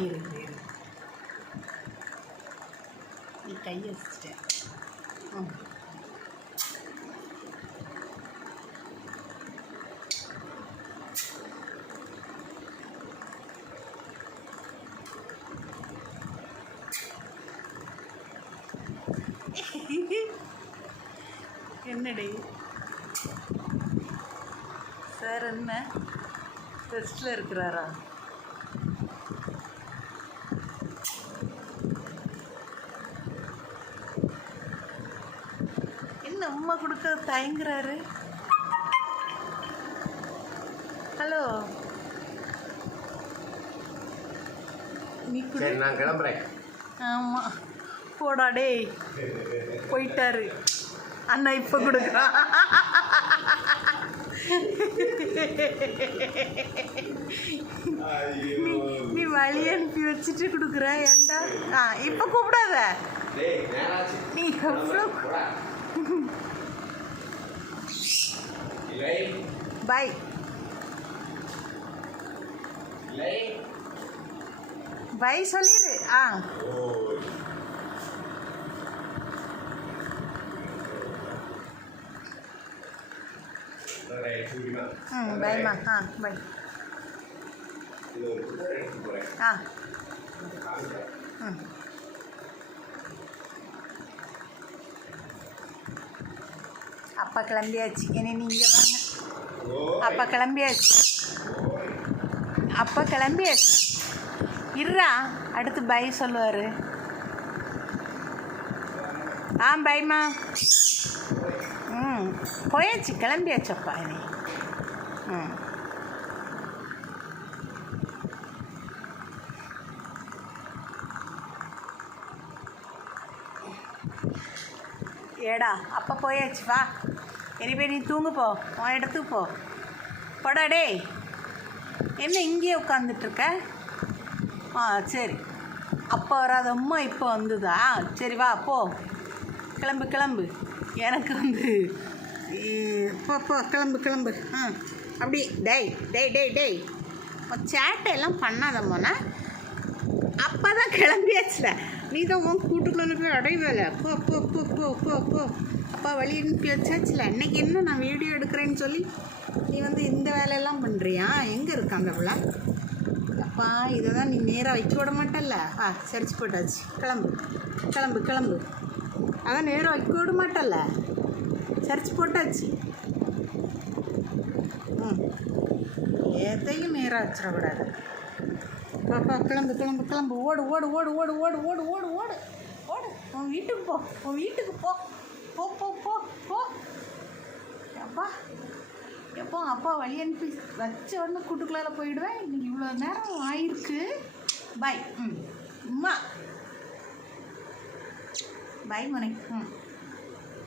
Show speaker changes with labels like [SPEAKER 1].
[SPEAKER 1] இருங்க இருங்க நீ கையை வச்சுட்டேன் ஆமாம் என்னடி? சார் என்ன? ரெஸ்ட்டில் இருக்கிறாரா? அம்மா கொடுக்க தயங்குறாரு. ஹலோ. நீ
[SPEAKER 2] சரி நான் கிளம்புறேன்.
[SPEAKER 1] ஆமாம் போடா டேய். போயிட்டாரு. அண்ணா இப்போ கொடுக்குறான் நீ வழி அனுப்பி வச்சுட்டு கொடுக்குற ஏன்டா? ஆ இப்போ கூப்பிடாத. நீ எவ்வளோ
[SPEAKER 2] बाय
[SPEAKER 1] बाय சொல்லிரு ஆ ம் பாய்மா ஆ
[SPEAKER 2] பாய்
[SPEAKER 1] ஆ ம் அப்பா கிளம்பியாச்சு. இனி நீங்கள் வாங்க. அப்பா கிளம்பியாச்சு. அப்பா கிளம்பியாச்சு. இருறா அடுத்து பை சொல்லுவார். ஆ பைமா ம். போயாச்சு. கிளம்பியாச்சப்பா இனி. ம். ஏடா அப்போ போயாச்சு வா. இனிமே நீ தூங்கு போ. உன் இடத்துக்கு போ. போடா டேய். என்ன இங்கேயே உட்காந்துட்ருக்க ஆ சரி. அப்போ வராத அம்மா இப்போ வந்ததா. சரி வா போ. கிளம்பு கிளம்பு. எனக்கு வந்து போ போ கிளம்பு கிளம்பு. ஆ அப்படி. டேய் டேய் டேய் டேய். சேட்டை எல்லாம் பண்ணாத கிளம்பியாச்சுல. நீ தான் உன் கூட்டுக்குள்ள போய் அடைவேல போ போ போ போ போ போ. அப்பா வழி அனுப்பி வச்சாச்சுல. இன்னைக்கு என்ன நான் வீடியோ எடுக்கிறேன்னு சொல்லி நீ வந்து இந்த வேலையெல்லாம் பண்ணுறியா எங்கே இருக்கு அந்த பிள்ளை? அப்பா இதை தான் நீ நேராக வைக்க விட மாட்டல்ல. ஆ சரிச்சு போட்டாச்சு. கிளம்பு. கிளம்பு கிளம்பு. அதான் நேராக வைக்க விட மாட்டல்ல. சரிச்சு போட்டாச்சு. ம். எதையும் நேராக வச்சிடக்கூடாது. பாப்பா கிளம்பு கிளம்பு கிளம்பு. ஓடு ஓடு ஓடு ஓடு ஓடு ஓடு ஓடு ஓடு. ஓடு. உன் வீட்டுக்கு போ உன் வீட்டுக்கு போ. போ போ போ போ. அப்பா எப்போ அப்பா வழி அனுப்பி வச்ச உடனே கூட்டுக்குள்ளார போயிடுவேன். இன்னைக்கு இவ்வளோ நேரம் ஆயிருக்கு. பாய் ம். அம்மா பாய் மனை ம்.